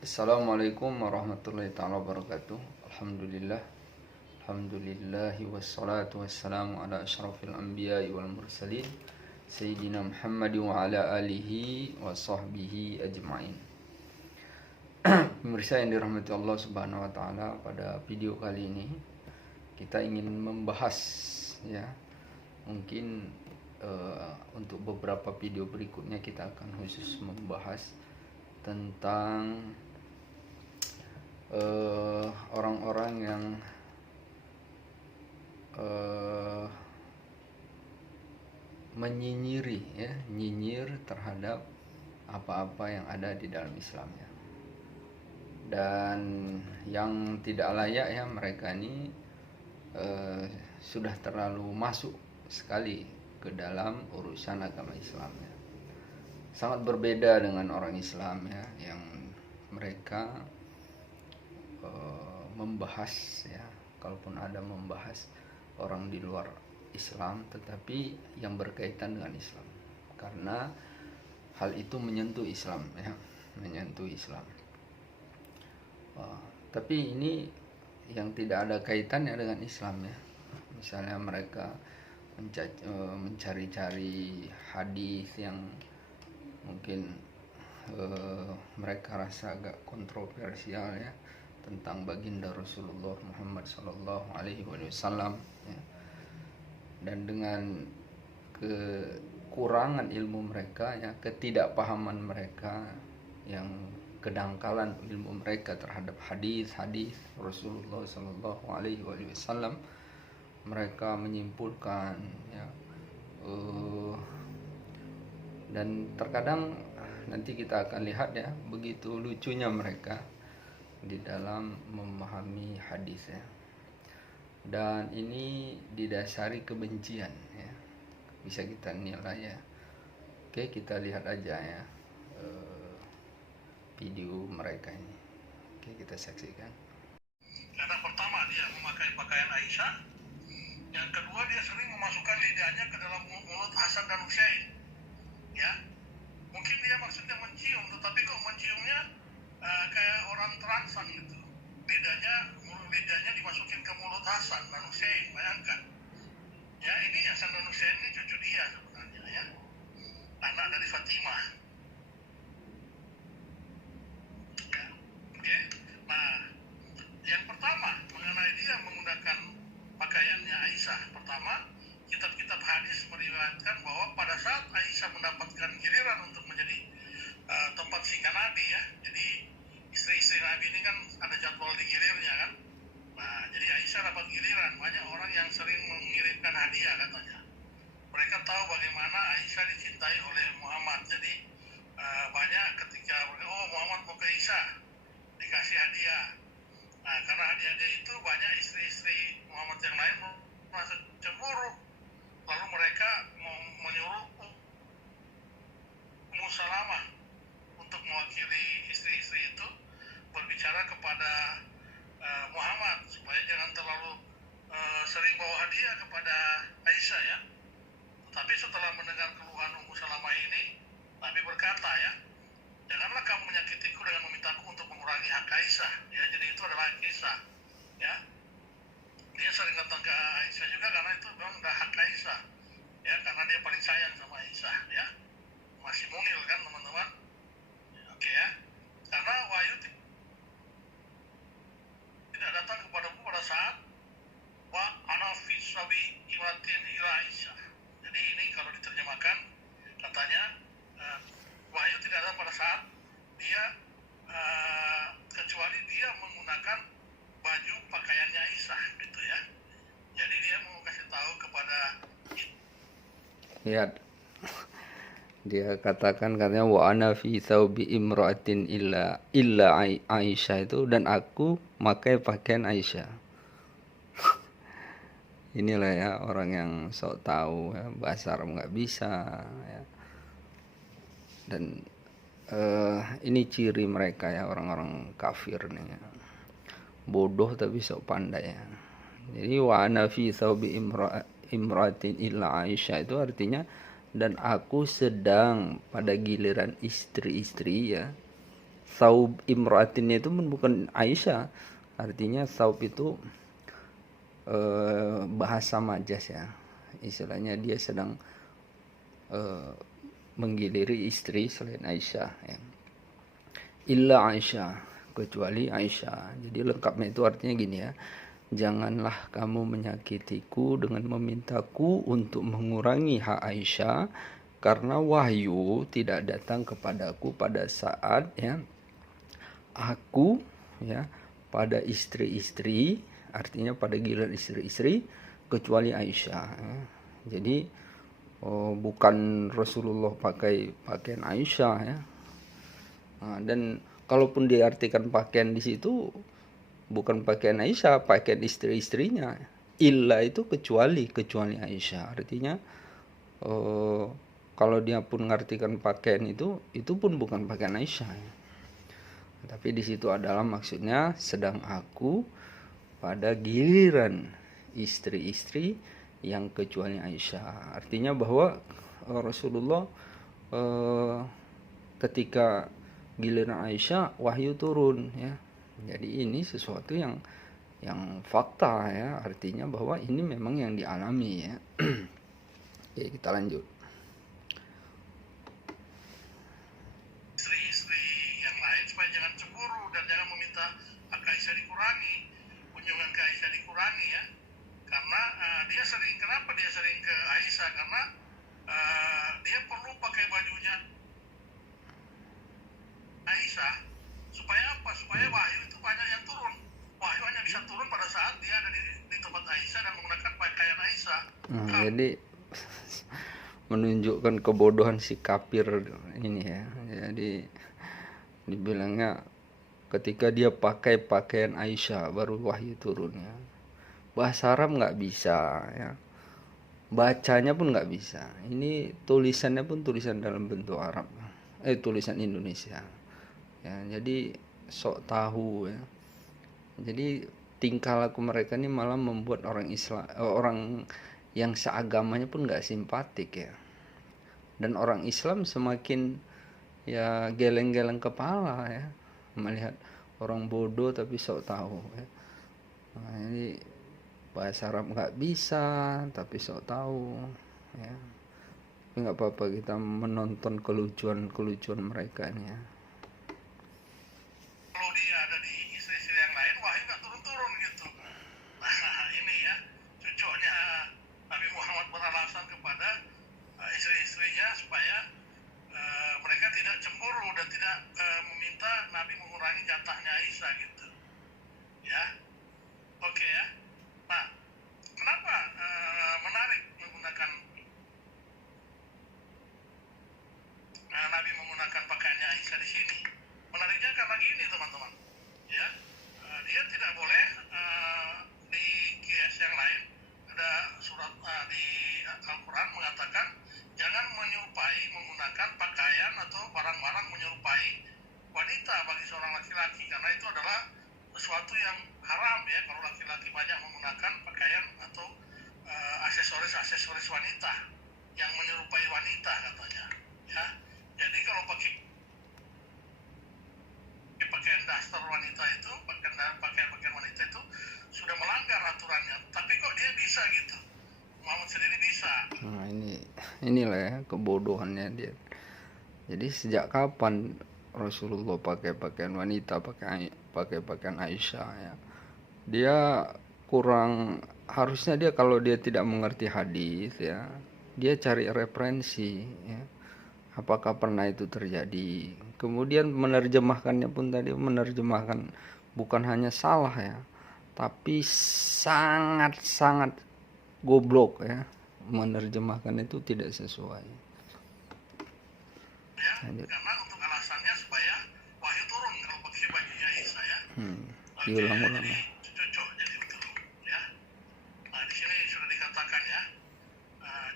Assalamualaikum warahmatullahi taala wabarakatuh. Alhamdulillahi wassalatu wassalamu ala asyrafil anbiya'i wal mursalin Sayyidina Muhammad wa ala alihi wa sahbihi ajma'in. Pemirsa yang dirahmati Allah subhanahu wa ta'ala, pada video kali ini kita ingin membahas ya, mungkin untuk beberapa video berikutnya kita akan khusus membahas tentang orang-orang yang menyinyiri ya, nyinyir terhadap apa-apa yang ada di dalam Islam ya. Dan yang tidak layak ya, mereka ini sudah terlalu masuk sekali ke dalam urusan agama Islam ya. Sangat berbeda dengan orang Islam ya, yang mereka membahas ya, kalaupun ada membahas orang di luar Islam, tetapi yang berkaitan dengan Islam, karena hal itu menyentuh Islam ya, menyentuh Islam. Tapi ini yang tidak ada kaitannya dengan Islam ya, misalnya mereka mencari-cari hadis yang mungkin mereka rasa agak kontroversial ya, tentang baginda Rasulullah Muhammad Sallallahu Alaihi Wasallam ya. Dan dengan kekurangan ilmu mereka ya, ketidakpahaman mereka, yang kedangkalan ilmu mereka terhadap hadis-hadis Rasulullah Sallallahu Alaihi Wasallam, mereka menyimpulkan ya, dan terkadang nanti kita akan lihat ya, begitu lucunya mereka di dalam memahami hadis ya. Dan ini didasari kebencian ya, bisa kita nilai ya. Oke, kita lihat aja ya video mereka ini. Oke, kita saksikan. Karena pertama dia memakai pakaian Aisyah, yang kedua dia sering memasukkan lidahnya ke dalam mulut Hasan dan Husain ya. Mungkin dia maksudnya mencium, tetapi kok menciumnya kayak orang terangsang gitu. Lidahnya dimasukin ke mulut Hasan dan Husain, bayangkan. Ya, ini Hasan dan Husain ini cucu dia sebenarnya ya. Anak dari Fatimah. Ya. Oke. Nah, yang pertama mengenai dia menggunakan pakaiannya Aisyah. Pertama, kitab-kitab hadis meriwayatkan bahwa pada saat Aisyah mendapatkan giliran untuk menjadi tempat singgah Nabi ya. Jadi istri-istri Nabi ini kan ada jadwal digilirnya kan. Nah, jadi Aisyah dapat giliran. Banyak orang yang sering mengirimkan hadiah katanya. Mereka tahu bagaimana Aisyah dicintai oleh Muhammad. Jadi banyak ketika Muhammad mau ke Aisyah dikasih hadiah. Nah, karena hadiah-hadiah itu banyak istri-istri Muhammad yang lain merasa cemburu. Lalu mereka menyuruh Ummu Salamah untuk mewakili istri-istri itu berbicara kepada Muhammad supaya jangan terlalu sering bawa hadiah kepada Aisyah ya. Tetapi setelah mendengar keluhan Ummu Salamah ini, Nabi berkata ya, janganlah kamu menyakitiku dengan memintaku untuk mengurangi hak Aisyah ya. Jadi itu adalah hak Aisyah ya. Dia sering datang ke Aisyah juga karena itu memang udah hak Aisyah ya, karena dia paling sayang sama Aisyah ya. Masih mungil kan teman-teman. Oke ya. Karena wahyu tidak datang kepadamu pada saat wa ana fi sabi imratin ila Aisyah. Jadi ini kalau diterjemahkan katanya wahyu tidak datang pada saat dia kecuali dia menggunakan baju pakaiannya Aisyah gitu ya. Jadi dia mau kasih tahu kepada Ya, dia katakan katanya wa ana fi thawbi imra'atin illa Aisyah itu, dan aku pakai pakaian Aisyah. Inilah ya orang yang sok tahu ya, bahasa Arab nggak bisa ya. Dan ini ciri mereka ya, orang-orang kafir nih ya. Bodoh tapi sok pandai ya. Jadi wa ana fi thawbi imra'atin illa Aisyah itu artinya dan aku sedang pada giliran istri-istri ya, saub imra'atinnya itu bukan Aisyah. Artinya saub itu bahasa majas ya. Istilahnya dia sedang menggiliri istri selain Aisyah ya. Illa Aisyah, kecuali Aisyah. Jadi lengkapnya itu artinya gini ya. Janganlah kamu menyakitiku dengan memintaku untuk mengurangi hak Aisyah, karena wahyu tidak datang kepadaku pada saat ya aku ya pada istri-istri, artinya pada giliran istri-istri, kecuali Aisyah ya. Jadi bukan Rasulullah pakai pakaian Aisyah ya. Nah, dan kalaupun diartikan pakaian di situ bukan pakaian Aisyah, pakaian istri-istrinya. Illa itu kecuali Aisyah. Artinya kalau dia pun mengartikan pakaian itu pun bukan pakaian Aisyah. Tapi di situ adalah maksudnya sedang aku pada giliran istri-istri yang kecuali Aisyah. Artinya bahwa Rasulullah ketika giliran Aisyah wahyu turun ya. Jadi ini sesuatu yang fakta ya, artinya bahwa ini memang yang dialami ya. Oke, kita lanjut. Istri-istri yang lain supaya jangan cemburu dan jangan meminta hak Aisyah dikurangi, kunjungan ke Aisyah dikurangi ya. Karena kenapa dia sering ke Aisyah? Karena dia perlu pakai bajunya Aisyah. Supaya apa? Supaya wahyu itu banyak yang turun. Wahyu hanya bisa turun pada saat dia ada di tempat Aisyah dan menggunakan pakaian Aisyah. Jadi menunjukkan kebodohan si kafir ini ya. Jadi dibilangnya ketika dia pakai pakaian Aisyah baru wahyu turun ya. Bahasa Arab nggak bisa ya. Bacanya pun nggak bisa. Ini tulisannya pun tulisan dalam bentuk Arab. Tulisan Indonesia. Ya, jadi sok tahu ya. Jadi tingkah laku mereka ini malah membuat orang Islam, orang yang seagamanya pun nggak simpatik ya. Dan orang Islam semakin ya geleng-geleng kepala ya melihat orang bodoh tapi sok tahu ya. Nah, ini bahasa Arab nggak bisa tapi sok tahu ya. Tapi nggak apa-apa, kita menonton kelucuan mereka ini ya. Kalau dia ada di istri-istri yang lain, wahyu nggak turun-turun gitu. Nah ini ya cocoknya Nabi Muhammad beralasan kepada istri-istrinya supaya mereka tidak cemburu dan tidak meminta Nabi mengurangi jatahnya Aisyah gitu. Ya, oke ya. Nah, kenapa menarik menggunakan Nabi menggunakan pakaiannya Aisyah di sini? Menariknya karena gini teman-teman, ya dia tidak boleh di QS yang lain ada surat di Al-Quran mengatakan jangan menyerupai menggunakan pakaian atau barang-barang menyerupai wanita bagi seorang laki-laki, karena itu adalah sesuatu yang haram ya kalau laki-laki banyak menggunakan pakaian atau aksesoris wanita yang menyerupai wanita katanya ya. Jadi kalau pakaian daster wanita itu, pakaian wanita itu sudah melanggar aturannya. Tapi kok dia bisa gitu? Muhammad sendiri bisa. Nah, inilah ya kebodohannya dia. Jadi sejak kapan Rasulullah pakai pakaian wanita, pakai pakaian Aisyah ya? Dia kurang, harusnya dia kalau dia tidak mengerti hadis ya, dia cari referensi ya. Apakah pernah itu terjadi? Kemudian menerjemahkannya pun tadi menerjemahkan bukan hanya salah ya, tapi sangat goblok ya. Menerjemahkan itu tidak sesuai. Ya, karena untuk alasannya supaya wahyu turun kalau pakai bajunya Aisyah ya. Diulang-ulang. Jadi cocok jadi betul ya. Nah di sini sudah dikatakan ya.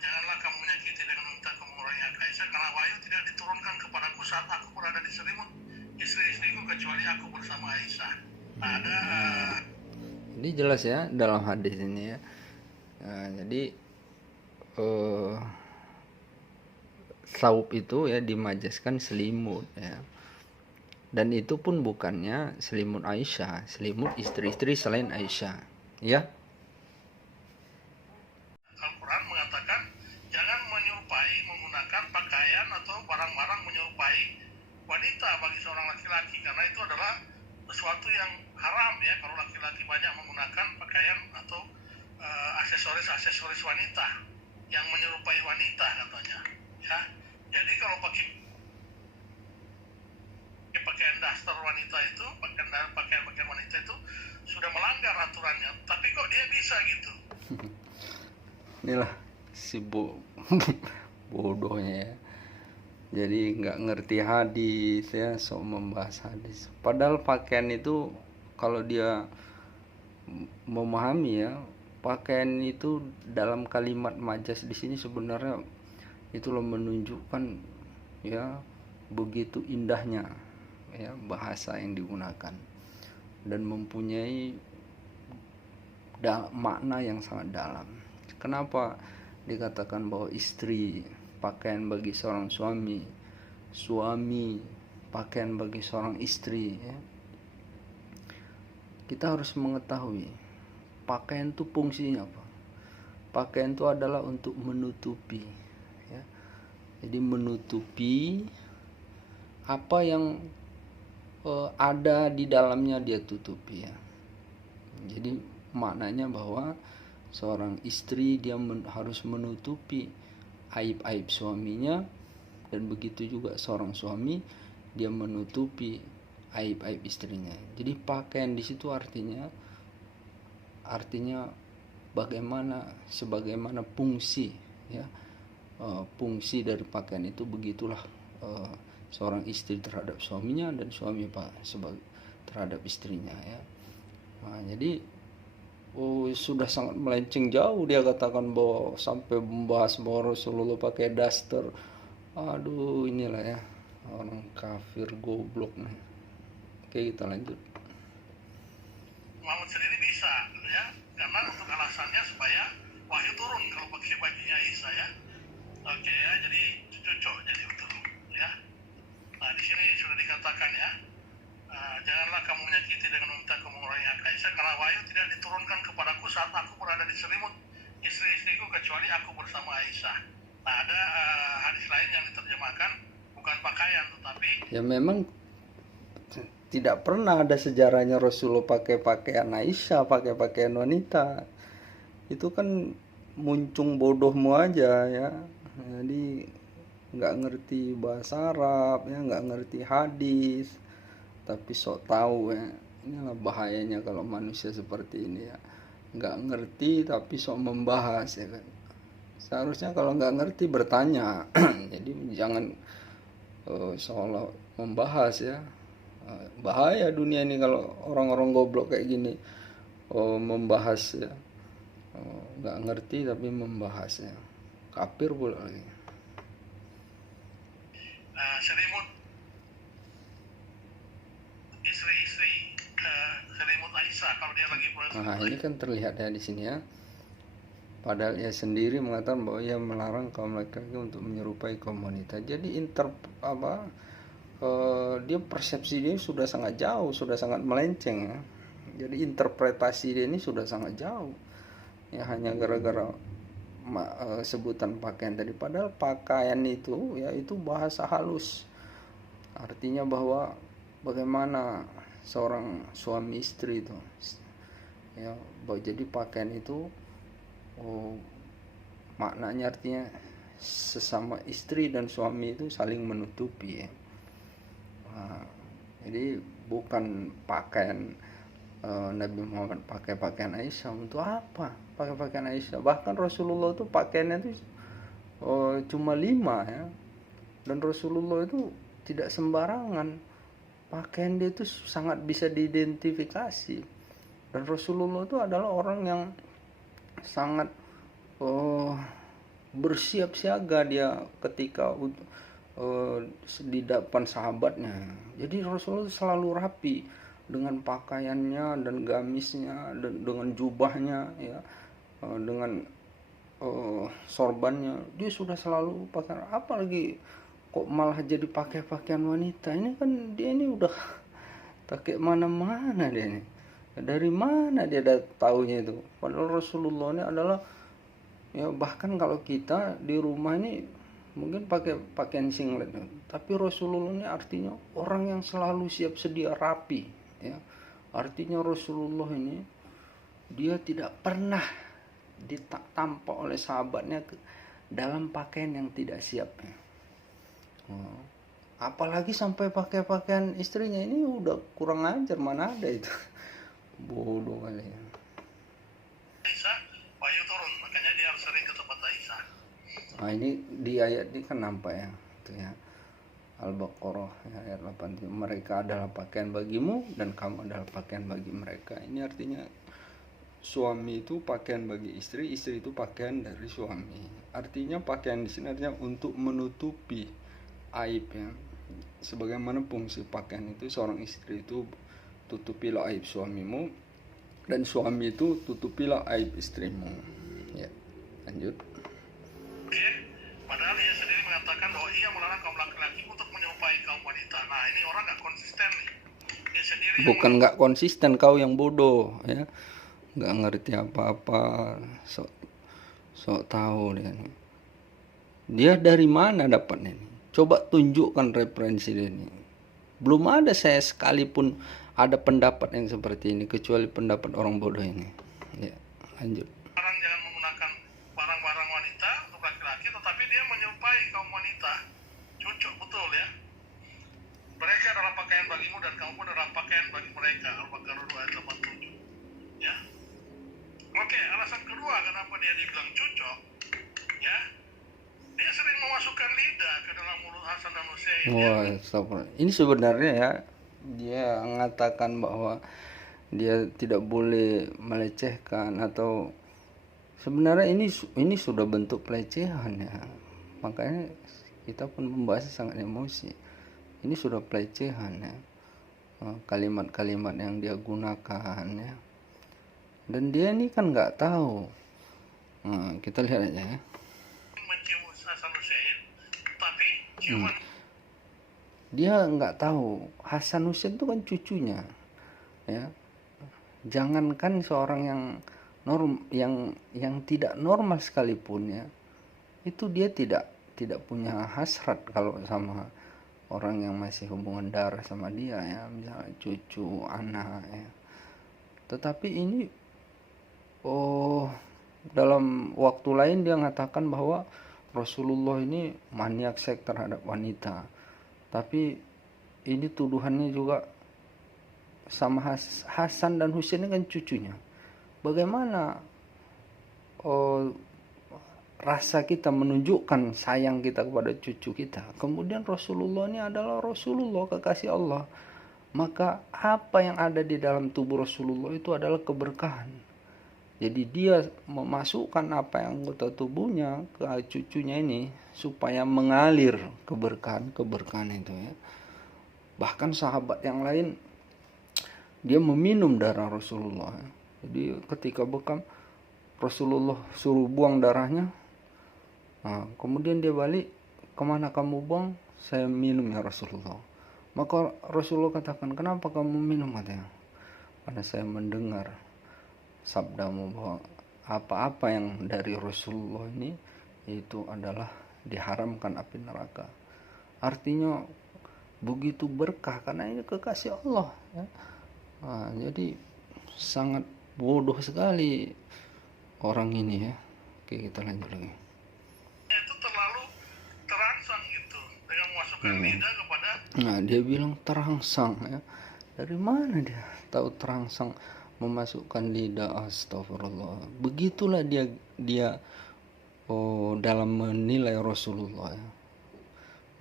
Janganlah kamu menyakiti dengan meminta mengurangi hak Aisyah, karena wahyu tidak diturunkan kepadaku saat aku berada di selimut istri-istriku kecuali aku bersama Aisyah. Ada ini jelas ya dalam hadis ini ya. Jadi saub itu ya dimajaskan selimut ya. Dan itu pun bukannya selimut Aisyah, selimut istri-istri selain Aisyah, ya. Al-Quran mengatakan jangan menyerupai menggunakan pakaian atau barang-barang menyerupai wanita bagi seorang laki-laki, karena itu adalah sesuatu yang haram ya kalau laki-laki banyak menggunakan pakaian atau aksesoris wanita yang menyerupai wanita katanya ya. Jadi kalau pakai pakaian daster wanita itu, pakaian wanita itu sudah melanggar aturannya, tapi kok dia bisa gitu. Inilah si bodohnya ya. Jadi nggak ngerti hadis ya, sok membahas hadis. Padahal pakaian itu kalau dia memahami ya, pakaian itu dalam kalimat majas di sini sebenarnya itulah menunjukkan ya begitu indahnya ya bahasa yang digunakan dan mempunyai makna yang sangat dalam. Kenapa dikatakan bahwa istri pakaian bagi seorang suami, suami pakaian bagi seorang istri ya? Kita harus mengetahui pakaian itu fungsinya apa. Pakaian itu adalah untuk menutupi ya. Jadi menutupi apa yang ada di dalamnya dia tutupi ya. Jadi maknanya bahwa seorang istri dia harus menutupi aib-aib suaminya, dan begitu juga seorang suami dia menutupi aib-aib istrinya. Jadi pakaian di situ artinya sebagaimana fungsi ya, fungsi dari pakaian itu begitulah seorang istri terhadap suaminya dan suami terhadap istrinya ya. Nah, jadi sudah sangat melenceng jauh dia katakan bahwa sampai membahas bahwa Rasulullah pakai daster. Aduh, inilah ya orang kafir goblok nih. Oke, kita lanjut. Muhammad sendiri bisa ya, karena untuk alasannya supaya wahyu turun kalau pakai bajunya Isa ya. Oke ya, jadi cocok jadi betul ya. Nah di sini sudah dikatakan ya, janganlah kamu menyakiti dengan meminta kamu mengurangi hak Aisyah, karena wahyu tidak diturunkan kepadaku saat aku berada di selimut istri-istriku kecuali aku bersama Aisyah. Nah ada hadis lain yang diterjemahkan bukan pakaian tetapi ya memang tidak pernah ada sejarahnya Rasulullah pakai pakaian Aisyah, pakai pakaian wanita. Itu kan muncung bodohmu aja ya. Jadi nggak ngerti bahasa Arab ya, nggak ngerti hadis, tapi sok tahu ya. Inilah bahayanya kalau manusia seperti ini ya, nggak ngerti tapi sok membahas ya kan. Seharusnya kalau nggak ngerti bertanya. Jadi jangan seolah membahas ya. Bahaya dunia ini kalau orang-orang goblok kayak gini membahas ya, nggak ngerti tapi membahasnya, kafir pula lagi. Selimut istri-istri, selimut Aisyah kalau dia lagi Nah ini kan terlihat ya di sini ya. Padahal ia sendiri mengatakan bahwa ia melarang kaum laki-laki untuk menyerupai kaum wanita. Jadi dia persepsi dia sudah sangat jauh, sudah sangat melenceng ya. Jadi interpretasi dia ini sudah sangat jauh. Ya hanya gara-gara sebutan pakaian tadi, padahal pakaian itu ya itu bahasa halus. Artinya bahwa bagaimana seorang suami istri itu ya, jadi pakaian itu maknanya artinya sesama istri dan suami itu saling menutupi ya. Nah, jadi bukan pakaian Nabi Muhammad pakai pakaian Aisyah untuk apa? Pakai pakaian Aisyah. Bahkan Rasulullah itu pakaiannya itu cuma 5 ya. Dan Rasulullah itu tidak sembarangan. Pakaian dia itu sangat bisa diidentifikasi. Dan Rasulullah itu adalah orang yang sangat bersiap siaga dia ketika di depan sahabatnya. Jadi Rasulullah selalu rapi dengan pakaiannya dan gamisnya, dan dengan jubahnya ya, dengan sorbannya. Dia sudah selalu pakai, apalagi kok malah jadi pakai pakaian wanita? Ini kan dia ini udah pakai mana-mana dia ini. Dari mana dia taunya itu? Padahal Rasulullah ini adalah, ya bahkan kalau kita di rumah ini mungkin pakai pakaian singlet, tapi Rasulullah ini artinya orang yang selalu siap sedia rapi, ya. Artinya Rasulullah ini dia tidak pernah ditampak oleh sahabatnya dalam pakaian yang tidak siap. Apalagi sampai pakai pakaian istrinya, ini udah kurang ajar, mana ada itu. Bodoh kali ya. Aisyah, wahyu turun, makanya dia harus sering ke tempat Aisyah. Nah ini di ayat ini kan nampak ya, itu ya, Al-Baqarah ya, ayat 8. Mereka adalah pakaian bagimu dan kamu adalah pakaian bagi mereka. Ini artinya suami itu pakaian bagi istri, istri itu pakaian dari suami. Artinya pakaian di sini artinya untuk menutupi aib ya. Sebagaimana fungsi pakaian itu, seorang istri itu tutupilah aib suamimu, dan suami itu tutupilah aib istrimu. Ya, lanjut. Oke, padahal ia sendiri mengatakan bahwa ia melarang kaum laki-laki untuk menyerupai kaum wanita. Nah, ini orang nggak konsisten nih. Dia sendiri bukan nggak konsisten, kau yang bodoh ya, nggak ngerti apa-apa, sok tahu dia nih. Dia dari mana dapatnya nih? Coba tunjukkan referensi dia nih. Belum ada saya sekalipun ada pendapat yang seperti ini, kecuali pendapat orang bodoh ini. Ya, lanjut. melarang jangan menggunakan barang-barang wanita untuk laki-laki, tetapi dia menyerupai kaum wanita. Cocok betul ya. Mereka adalah pakaian bagimu dan kamu pun adalah pakaian bagi mereka. Al-Baqarah 2 ayat 87. Ya. Oke, alasan kedua kenapa dia dibilang cocok, ya, dia sering memasukkan lidah ke dalam mulut Hasan dan Husain. Wah, stop. Ini sebenarnya ya, dia mengatakan bahwa dia tidak boleh melecehkan, atau sebenarnya ini sudah bentuk pelecehan ya. Makanya kita pun membahasnya sangat emosi. Ini sudah pelecehan ya. Kalimat-kalimat yang dia gunakan ya. Dan dia ini kan nggak tahu. Kita lihat aja ya. Mencium Hasan Husain, tapi ciuman Dia nggak tahu Hasan Husain itu kan cucunya ya. Jangankan seorang yang tidak normal sekalipun ya, itu dia tidak punya hasrat kalau sama orang yang masih hubungan darah sama dia ya, misalnya cucu, anak ya. Tetapi ini dalam waktu lain dia mengatakan bahwa Rasulullah ini maniak seks terhadap wanita. Tapi ini tuduhannya juga sama Hasan dan Husain ini kan cucunya. Bagaimana rasa kita menunjukkan sayang kita kepada cucu kita, kemudian Rasulullah ini adalah Rasulullah, kekasih Allah, maka apa yang ada di dalam tubuh Rasulullah itu adalah keberkahan. Jadi dia memasukkan apa yang anggota tubuhnya ke cucunya ini supaya mengalir keberkahan itu ya. Bahkan sahabat yang lain dia meminum darah Rasulullah. Jadi ketika bekam, Rasulullah suruh buang darahnya. Nah, kemudian dia balik, kemana kamu buang? Saya minum ya Rasulullah. Maka Rasulullah katakan, kenapa kamu minum? Katanya, karena saya mendengar sabdamu bahwa apa-apa yang dari Rasulullah ini itu adalah diharamkan api neraka. Artinya begitu berkah karena ini kekasih Allah ya. Nah, jadi sangat bodoh sekali orang ini ya. Oke, kita lanjut lagi. itu terlalu terangsang gitu dengan memasukkan lidah kepada. Nah, dia bilang terangsang ya. Dari mana dia tahu terangsang memasukkan lidah? Astagfirullah. Begitulah dia dalam menilai Rasulullah ya.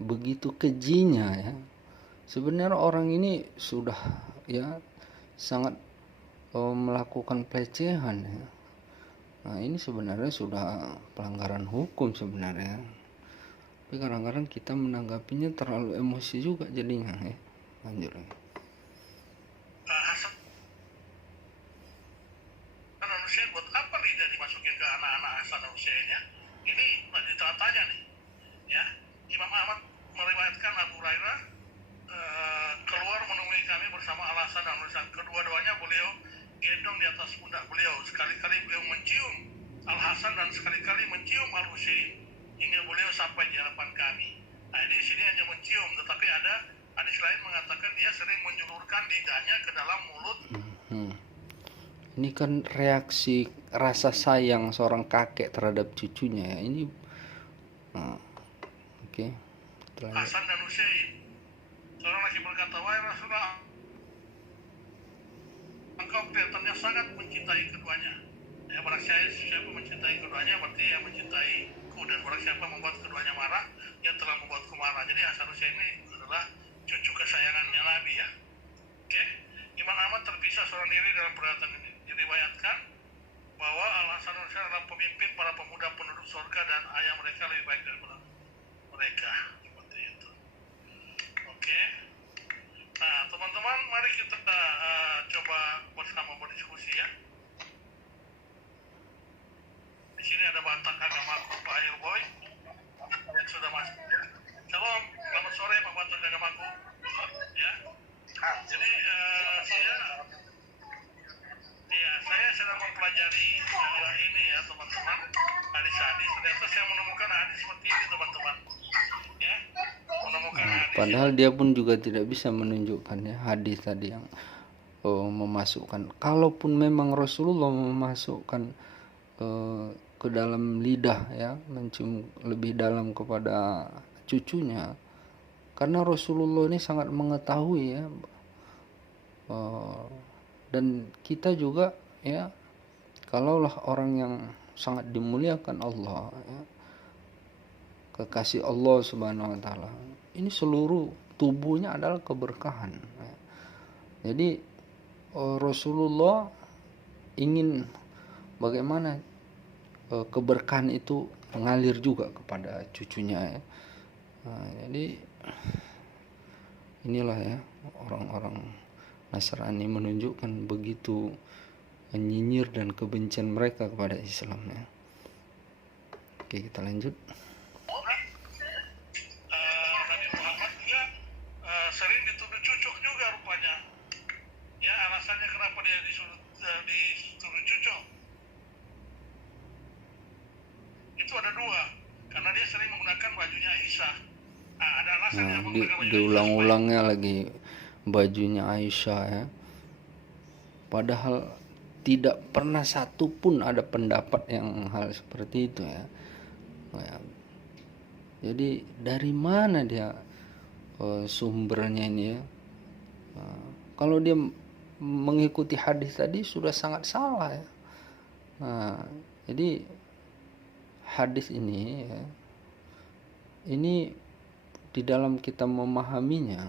Begitu kejinya ya. Sebenarnya orang ini sudah ya sangat melakukan pelecehan ya. Nah, ini sebenarnya sudah pelanggaran hukum sebenarnya. Tapi kadang-kadang kita menanggapinya terlalu emosi juga jadinya ya. Lanjut lagi. Hasan dan Husain, buat apa lidah dimasukin ke anak-anak Hasan dan Husain ya? Ini tanda tanya nih, ya. Imam Ahmad meriwayatkan Abu Hurairah keluar menemui kami bersama Al-Hasan dan Al-Husain. Kedua-duanya beliau gendong di atas pundak beliau. Sekali-kali beliau mencium Al-Hasan dan sekali-kali mencium Al-Husain hingga beliau sampai di hadapan kami. Nah, ini di sini hanya mencium, tetapi ada hadis lain mengatakan dia sering menjulurkan lidahnya ke dalam mulut. Ini kan reaksi rasa sayang seorang kakek terhadap cucunya ya. Ini oke. Hasan dan Husain. Seorang lagi berkata, wahai Rasulullah, engkau kelihatannya sangat mencintai keduanya. Ya, barang siapa mencintai keduanya, berarti yang mencintaiku, dan barang siapa membuat keduanya marah, dia telah membuatku marah. Jadi Hasan Husain ini adalah cucu kesayangannya Nabi ya. Oke. Imam Ahmad terpisah seorang diri dalam perhatian ini. Diriwayatkan bahwa Al-Hasan dan Husain adalah pemimpin para pemuda penduduk surga dan ayah mereka lebih baik daripada mereka. Seperti itu. Oke. Nah, teman-teman, mari kita coba bersama berdiskusi ya. Di sini ada Batak Agamaku, Pak Airboy yang sudah masuk ya. Shalom, selamat sore Pak Batak Agamaku. Ya. Jadi saya sedang mempelajari ini ya teman-teman, hadis-hadis. Ternyata saya menemukan hadis seperti ini teman-teman. Ya, menemukan hadis. Padahal dia pun juga tidak bisa menunjukkan ya hadis tadi yang memasukkan. Kalaupun memang Rasulullah memasukkan ke dalam lidah ya, mencium lebih dalam kepada cucunya, karena Rasulullah ini sangat mengetahui ya. Dan kita juga ya, kalaulah orang yang sangat dimuliakan Allah ya, kekasih Allah Subhanahu wa taala, ini seluruh tubuhnya adalah keberkahan ya. Jadi Rasulullah ingin bagaimana keberkahan itu mengalir juga kepada cucunya ya. Nah, jadi inilah ya orang-orang Nasrani menunjukkan begitu nyinyir dan kebencian mereka kepada Islam ya. Oke, kita lanjut. Nabi Muhammad juga sering dituduh cucuk juga rupanya. Ya, alasannya kenapa dia dituduh cucuk itu ada dua, karena dia sering menggunakan bajunya Aisyah. Ada alasannya diulang-ulangnya lagi bajunya Aisyah ya. Padahal tidak pernah satu pun ada pendapat yang hal seperti itu ya. Jadi dari mana dia sumbernya ini ya? Kalau dia mengikuti hadis tadi sudah sangat salah ya. Nah, jadi hadis ini ya, ini di dalam kita memahaminya,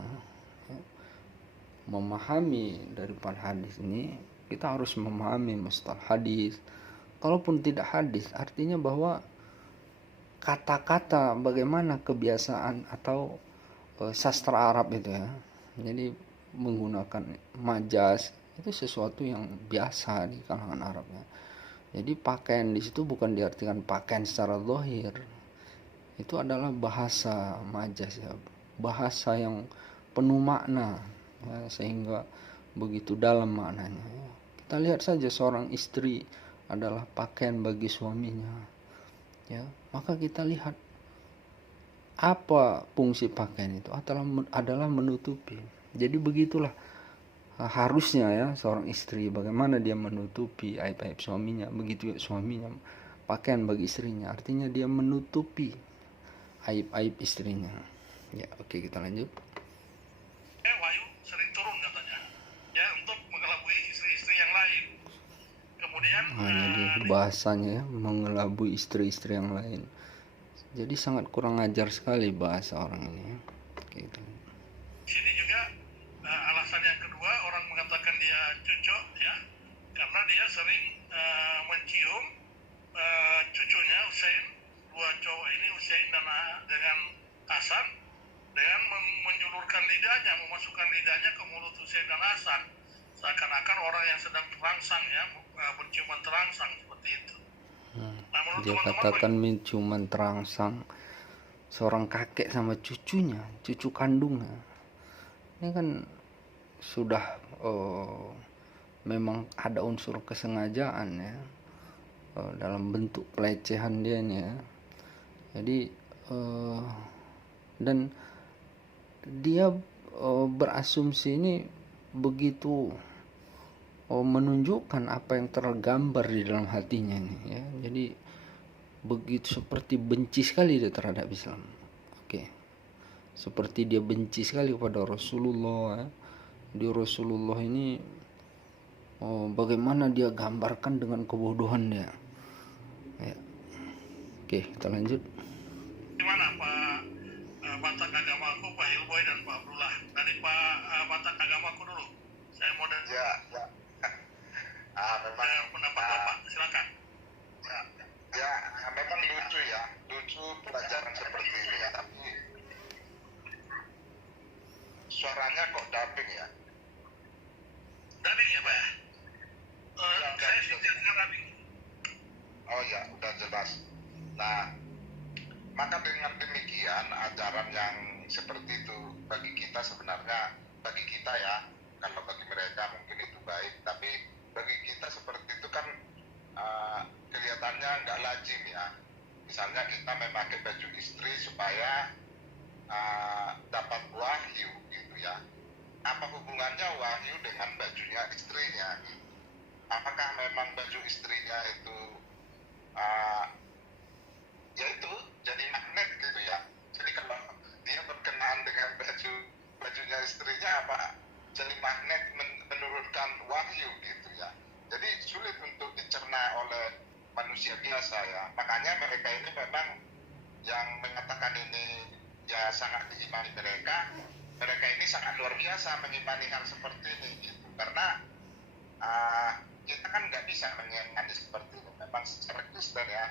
memahami daripada hadis ini, kita harus memahami mustalah hadis. Kalaupun tidak hadis, artinya bahwa kata-kata bagaimana kebiasaan atau sastra Arab itu ya. Jadi menggunakan majas itu sesuatu yang biasa di kalangan Arab ya. Jadi pakaian di situ bukan diartikan pakaian secara zahir. Itu adalah bahasa majas ya, bahasa yang penuh makna ya, sehingga begitu dalam maknanya ya. Kita lihat saja seorang istri adalah pakaian bagi suaminya ya, maka kita lihat apa fungsi pakaian itu adalah menutupi. Jadi begitulah harusnya ya seorang istri, bagaimana dia menutupi aib-aib suaminya, begitu suaminya pakaian bagi istrinya, artinya dia menutupi aib-aib istrinya ya. Oke, kita lanjut. Wahyu sering turun katanya ya untuk mengelabui istri-istri yang lain. Kemudian jadi bahasanya ya, mengelabui istri-istri yang lain. Jadi sangat kurang ajar sekali bahasa orang ini ya. Oke, kita lanjut. Sini juga alasan yang kedua orang mengatakan dia cucuk ya, karena dia sering mencium cucunya Husain, dua cowok ini Husain dan dengan Hasan, dengan menjulurkan lidahnya, memasukkan lidahnya ke mulut Husain dan Hasan, seakan-akan orang yang sedang terangsang ya, penciuman terangsang seperti itu. Dia katakan menciuman terangsang, seorang kakek sama cucunya, cucu kandungnya. Ini kan sudah memang ada unsur kesengajaan ya, dalam bentuk pelecehan dia nih ya. Jadi dan dia berasumsi ini begitu menunjukkan apa yang tergambar di dalam hatinya nih ya. Jadi begitu seperti benci sekali dia terhadap Islam. Oke. Seperti dia benci sekali kepada Rasulullah ya. Di Rasulullah ini bagaimana dia gambarkan dengan kebodohan dia ya. Oke, kita lanjut. Gimana Pak Batak Agamaku, Pak Hilboy dan Pak Abdullah? Dari Pak Batak Agamaku dulu. Saya mau Ya. Memang pendapat Bapak, silakan. Ya, memang lucu pelajaran seperti ini ya, tapi suaranya kok dubbing ya. Dubbing ya Pak? Saya sih tidak dengar dubbing. Oh ya, udah jelas. Nah, maka dengan demikian ajaran yang seperti itu bagi kita sebenarnya, bagi kita ya, kalau bagi mereka mungkin itu baik, tapi bagi kita seperti itu kan kelihatannya nggak lazim ya. Misalnya kita memakai baju istri supaya dapat wahyu gitu ya. Apa hubungannya wahyu dengan bajunya istrinya? Apakah memang baju istrinya itu ya itu jadi magnet gitu ya? Jadi kalau dia berkenaan dengan bajunya istrinya, apa jadi magnet menurunkan wahyu gitu ya? Jadi sulit untuk dicerna oleh manusia biasa ya. Makanya mereka ini memang yang mengatakan ini ya sangat diimani mereka ini sangat luar biasa mengimani hal seperti ini gitu. Karena kita kan nggak bisa mengimani seperti itu. Memang secara Kristen ya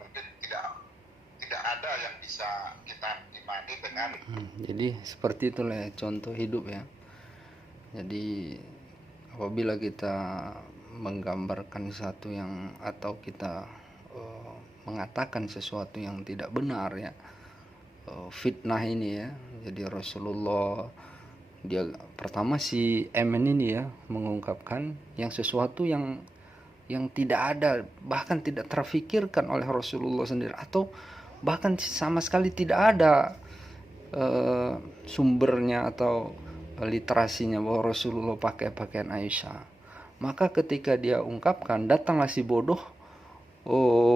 mungkin tidak ada yang bisa kita imani dengan jadi seperti itulah ya, contoh hidup ya. Jadi apabila kita menggambarkan sesuatu yang atau kita mengatakan sesuatu yang tidak benar ya, fitnah ini ya. Jadi Rasulullah dia pertama si Emen ini ya mengungkapkan yang sesuatu yang tidak ada, bahkan tidak terfikirkan oleh Rasulullah sendiri, atau bahkan sama sekali tidak ada sumbernya atau literasinya bahwa Rasulullah pakai pakaian Aisyah. Maka ketika dia ungkapkan, datanglah si bodoh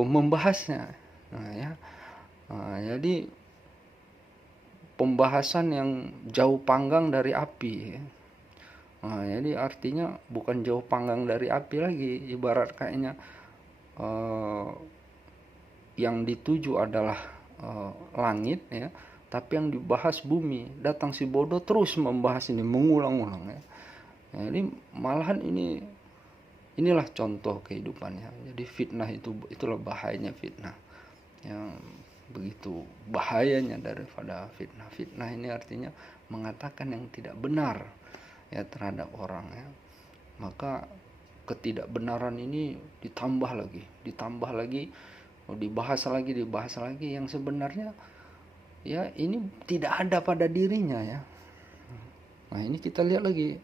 membahasnya. Nah, ya. Jadi pembahasan yang jauh panggang dari api ya. Jadi artinya bukan jauh panggang dari api lagi, ibarat kayaknya yang dituju adalah langit ya, tapi yang dibahas bumi. Datang si bodoh terus membahas ini, mengulang-ulang ya. Jadi malahan inilah contoh kehidupannya. Jadi fitnah itulah bahayanya fitnah. Yang begitu bahayanya daripada fitnah. Fitnah ini artinya mengatakan yang tidak benar ya terhadap orang ya. Maka ketidakbenaran ini ditambah lagi, dibahas lagi yang sebenarnya ya ini tidak ada pada dirinya ya. Nah, ini kita lihat lagi,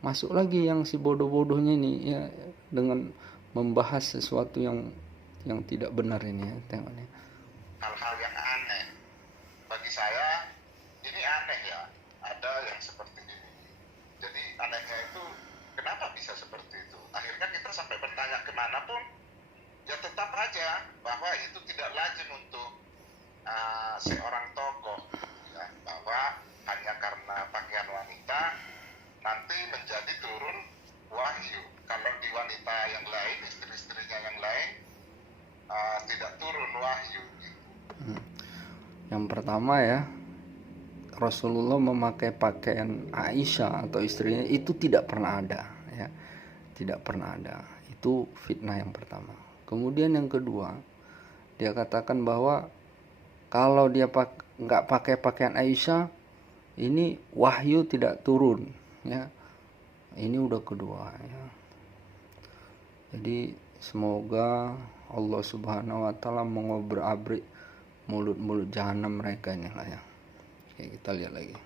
masuk lagi yang si bodoh-bodohnya ini ya, dengan membahas sesuatu yang tidak benar ini ya. Tengok nih. hal-hal yang aneh. Bagi saya ini aneh ya, ada yang seperti ini. Jadi anehnya itu kenapa bisa seperti itu? Akhirnya kita sampai bertanya kemanapun, ya tetap aja bahwa itu tidak lazim untuk seorang tokoh ya, bahwa hanya karena pakaian wanita nanti menjadi turun wahyu. Kalau di wanita yang lain, istri-istrinya yang lain tidak turun wahyu gitu. Yang pertama ya, Rasulullah memakai pakaian Aisyah atau istrinya itu tidak pernah ada ya. Tidak pernah ada. Itu fitnah yang pertama. Kemudian yang kedua, dia katakan bahwa kalau dia nggak pakai pakaian Aisyah, ini wahyu tidak turun ya. Ini udah kedua ya. Jadi semoga Allah Subhanahu wa taala mengobrak-abrik mulut-mulut jahanam mereka ini lah ya. Oke, kita lihat lagi.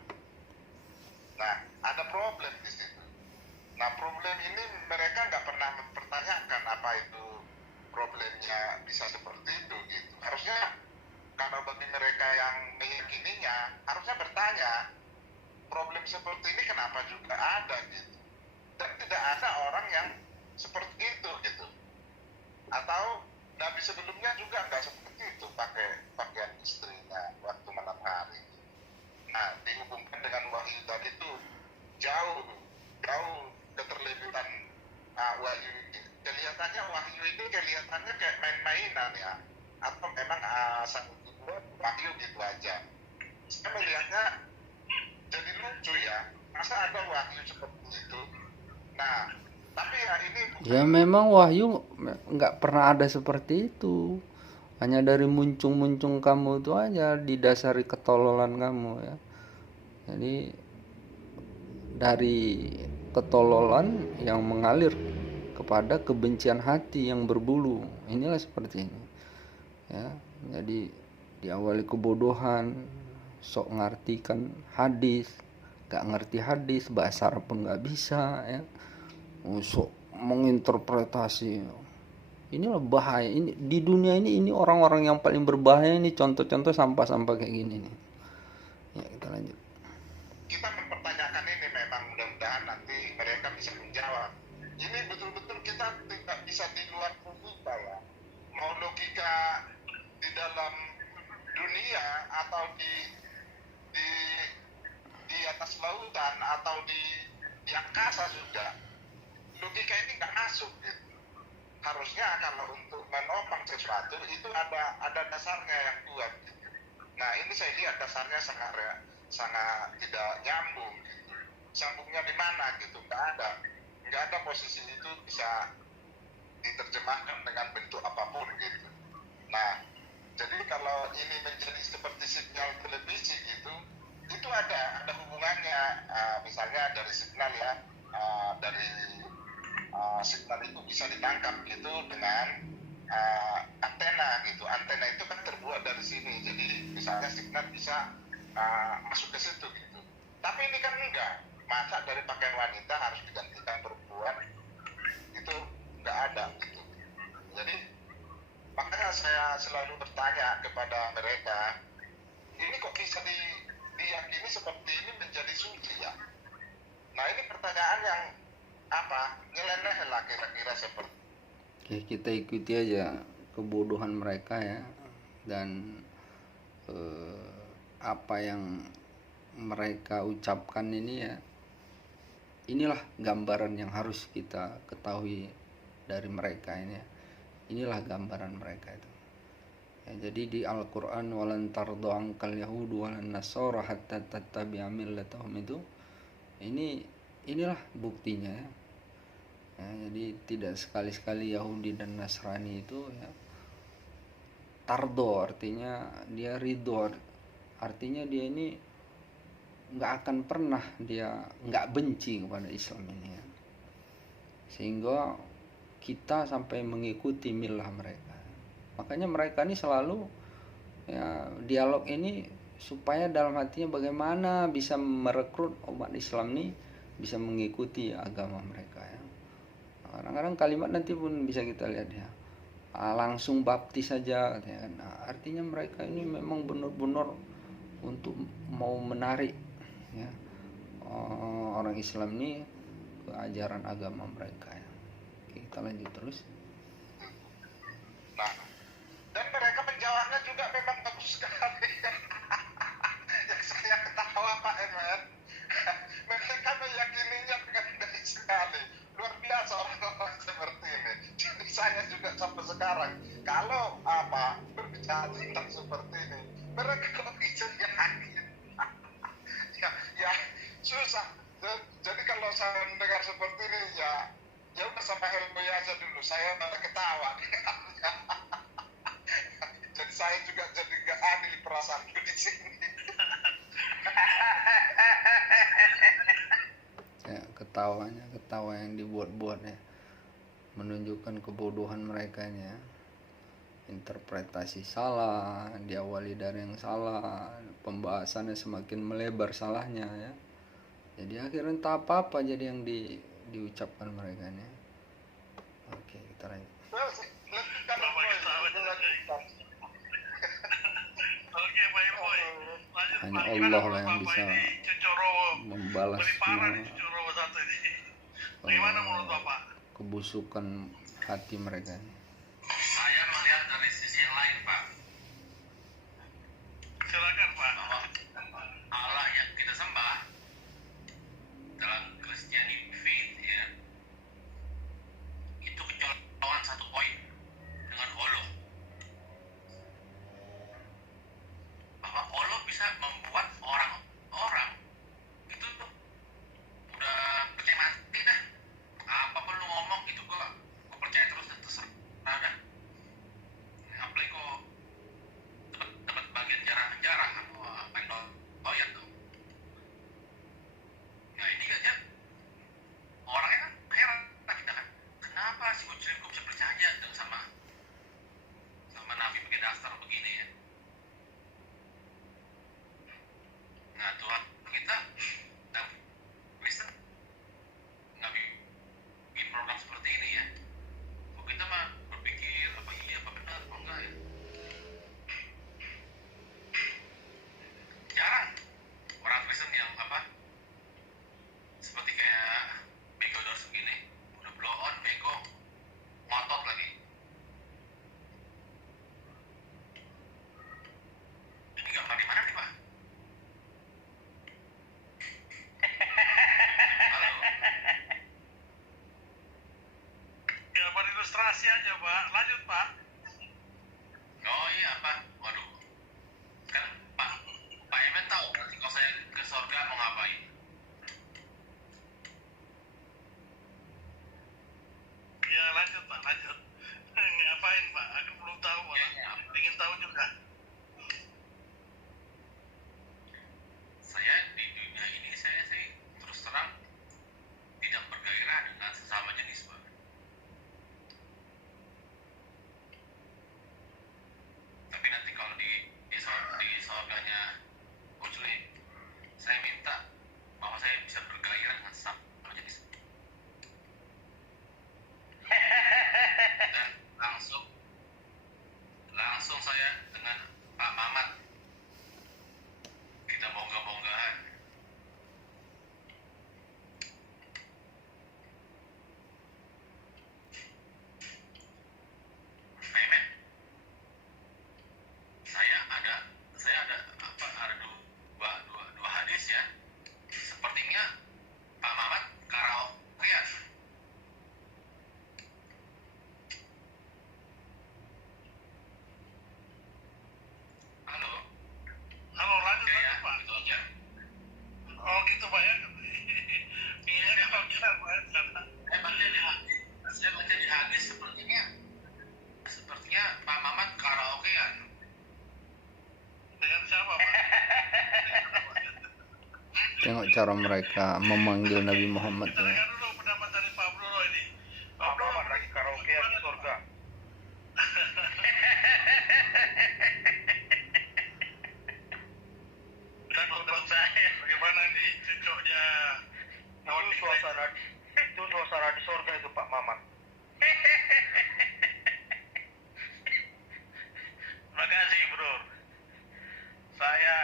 Nah, ada problem di situ. Nah, problem ini mereka nggak pernah mempertanyakan apa itu problemnya bisa seperti itu gitu. Harusnya kalau bagi mereka yang meyakininya, harusnya bertanya, problem seperti ini kenapa juga ada gitu. Dan tidak ada orang yang seperti itu gitu. Atau Nabi sebelumnya juga nggak seperti itu pakai pakaian istrinya waktu malam hari. Nah, dihubungkan dengan wahyu tadi itu jauh keterlibatan wahyu ini. Kelihatannya wahyu ini kelihatannya kayak main-mainan ya, atau memang satu dibuat wahyu gitu aja. Saya melihatnya jadi lucu ya, masa ada wahyu seperti itu. Nah, tapi ya ini Ya memang wahyu nggak pernah ada seperti itu. Hanya dari muncung-muncung kamu itu aja, didasari ketololan kamu ya. Jadi dari ketololan yang mengalir kepada kebencian hati yang berbulu, inilah seperti ini ya. Jadi diawali kebodohan, sok ngartikan hadis, gak ngerti hadis, bahasa Arab pun gak bisa ya, sok menginterpretasi. Inilah bahaya ini di dunia ini orang-orang yang paling berbahaya ini, contoh-contoh sampah-sampah kayak gini nih ya. Kita lanjut. kita mempertanyakan ini, memang mudah-mudahan nanti mereka bisa menjawab. Ini betul-betul kita tidak bisa di luar logika ya. Mau logika di dalam dunia atau di atas lautan atau di angkasa juga, logika ini nggak masuk gitu. Harusnya kalau untuk menopang sesuatu itu ada dasarnya yang kuat gitu. Nah, ini saya lihat dasarnya sangat tidak nyambung gitu. Sambungnya di mana gitu? Nggak ada posisi itu bisa diterjemahkan dengan bentuk apapun gitu. Nah, jadi kalau ini menjadi seperti signal televisi gitu, itu ada hubungannya. Misalnya dari signal ya, dari signal itu bisa ditangkap gitu dengan antena gitu. Antena itu kan terbuat dari sini, jadi misalnya signal bisa masuk ke situ gitu. Tapi ini kan enggak. Masa dari pakaian wanita harus digantikan perempuan? Itu enggak ada gitu. Jadi makanya saya selalu bertanya kepada mereka, ini kok bisa diyakini seperti ini menjadi suci ya? Nah, ini pertanyaan yang nyeleneh lah kira-kira seperti. Oke, kita ikuti aja kebodohan mereka ya, dan apa yang mereka ucapkan ini ya, inilah gambaran yang harus kita ketahui dari mereka ini ya. Inilah gambaran mereka itu ya. Jadi di Al-Quran, walan tardo angkal yahudu walan nasara hatta tattabi'a millatahum, itu inilah buktinya ya. Ya, jadi tidak sekali-sekali Yahudi dan Nasrani itu ya, tardo artinya dia ridho, artinya dia ini nggak akan pernah dia nggak benci kepada Islam ini ya. Sehingga kita sampai mengikuti milah mereka. Makanya mereka ini selalu ya, dialog ini supaya dalam hatinya bagaimana bisa merekrut umat Islam ini bisa mengikuti agama mereka ya. Kadang-kadang kalimat nanti pun bisa kita lihat ya, langsung baptis saja katanya kan. Nah, artinya mereka ini memang benar-benar untuk mau menarik ya orang Islam ini ke ajaran agama mereka ya. Oke, kita lanjut terus. Nah, dan mereka menjawabnya juga memang bagus sekali. Yang saya ketawa Pak Emen, mereka meyakininya dengan baik sekali. Luar biasa orang-orang seperti ini. Jadi saya juga sampai sekarang, kalau berbicara tentang seperti ini, mereka kok bisa yakin? ya susah. Jadi kalau saya mendengar seperti ini ya udah sama Helmi aja dulu. Saya malah ketawa. Jadi saya juga jadi gak adil perasaanku di sini. Ya, ketawa yang dibuat-buat ya, menunjukkan kebodohan mereka ya. interpretasi salah, diawali dari yang salah, pembahasannya semakin melebar salahnya ya. Jadi akhirnya tak apa-apa jadi yang diucapkan mereka nih. Oke, kita lanjut. Bapak kita lanjutkan. Oke, Pak Irboy. Lanjut, Hanya Pak. Allah Gimana lah yang Bapak bisa ini Cucoro membalas lebih parah semua nih Cucoro satu ini. Bagaimana menurut Bapak? kebusukan hati mereka. Saya melihat dari sisi yang lain, Pak. Silakan, Pak. Bahwa Allah yang kita sembah dalam Christianity faith ya, itu kecolongan satu poin dengan Allah. Bahwa Allah bisa membuat orang-orang itu tuh udah percaya mati dah. Apapun lu ngomong itu gua percaya terus dan terserah dah. Apalagi kok dapat bagian jarang-jarang main doyan tuh. Ya ini aja orangnya kan heran kita kan. Kenapa si Muslim kok bisa percaya dengan sama Nabi pakai dasar begini ya? Nah Tuhan kita dan Kristen nggak bikin program seperti ini ya. Kok kita mah berpikir apa iya apa benar apa enggak ya? Jarang orang Kristen yang seperti kayak bego doors begini, udah blow on bego, ngotot lagi. Ini gambar di mana nih Pak? Halo. Gambar ilustrasi aja, Pak. Lanjut, Pak. Oh iya Pak, waduh. Kan Pak Emen tahu nanti kalau saya ke surga mau ngapain? Ya, lanjut, Pak. Lanjut. Ngapain, Pak? Aku belum tahu, Pak. Ya. Ingin tahu juga. Saya di dunia ini saya sih terus terang tidak bergairah dengan sesama jenis Pak. Tapi nanti kalau di surganya Muslim, saya minta bahwa saya bisa bergairah dengan sesama jenis. Dan langsung saya dengan Pak Mamat kita bongga-bonggahan. Memet, saya ada dua hadis ya. Sepertinya Pak Mamat karaokean. Halo. Halo, lanjut, Oke ya, lanjut, Pak. itu aja. Oh, gitu, Pak, ya. Inginnya kalau kita, Pak. Saya baca di hadis sepertinya Pak Mamat karaokean. Dengan siapa, Pak? Tengok cara mereka memanggil Nabi Muhammad Kita ya. dengar dulu pendapat dari Pak Bruno ini. Pak Bruno lagi karaokean di surga. dan menurut saya bagaimana nih cucuknya Itu suasana di surga itu Pak Mamat. Terima kasih bro. Saya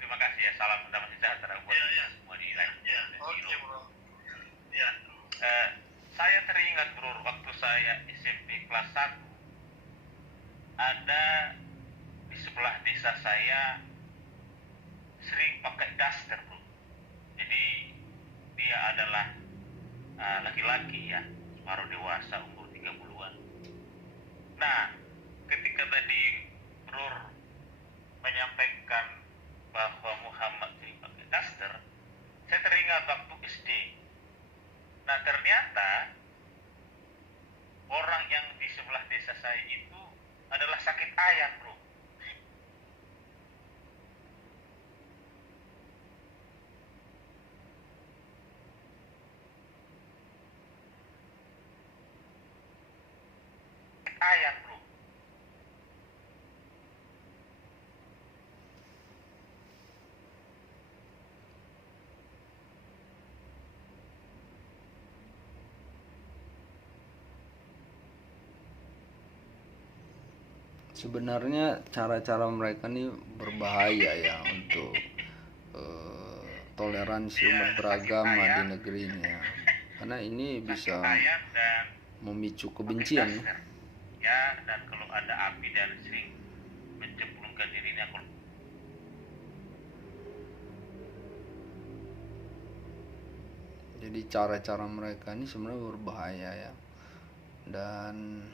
terima kasih ya, salam damai sejahtera buat Iya. semua di lain. Ya, oke, Bro. Ya. Saya teringat bro, waktu saya SMP kelas 1 ada di sebelah desa saya sering pakai daster bro. Jadi dia adalah laki-laki ya, separuh dewasa, umur 30-an. Nah, ketika tadi bro menyampaikan bahwa Muhammad ini pakai daster, saya teringat waktu SD. Nah, ternyata orang yang di sebelah desa saya itu adalah sakit ayan bro. Ayan bro. Sebenarnya cara-cara mereka ini berbahaya ya untuk toleransi umat beragama di negeri ini ya. Karena ini bisa memicu kebencian ya. Ya, dan kalau ada api dan sering mencemplungkan dirinya. Jadi cara-cara mereka ini sebenarnya berbahaya ya. Dan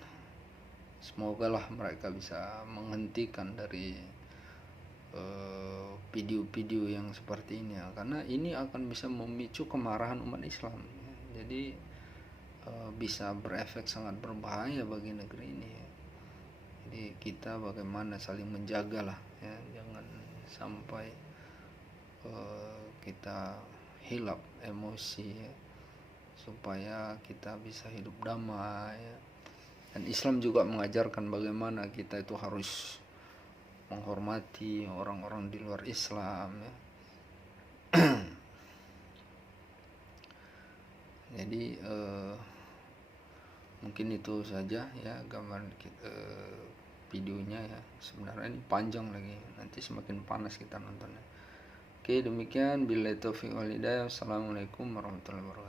semoga lah mereka bisa menghentikan dari video-video yang seperti ini ya, karena ini akan bisa memicu kemarahan umat Islam ya. Jadi bisa berefek sangat berbahaya bagi negeri ini ya. Jadi kita bagaimana saling menjaga lah ya, jangan sampai kita hilap emosi ya, supaya kita bisa hidup damai ya. Dan Islam juga mengajarkan bagaimana kita itu harus menghormati orang-orang di luar Islam ya. Jadi mungkin itu saja ya gambar videonya ya. Sebenarnya ini panjang lagi, nanti semakin panas kita nontonnya. Oke, demikian, billahi taufiq wal hidayah. Assalamualaikum warahmatullahi wabarakatuh.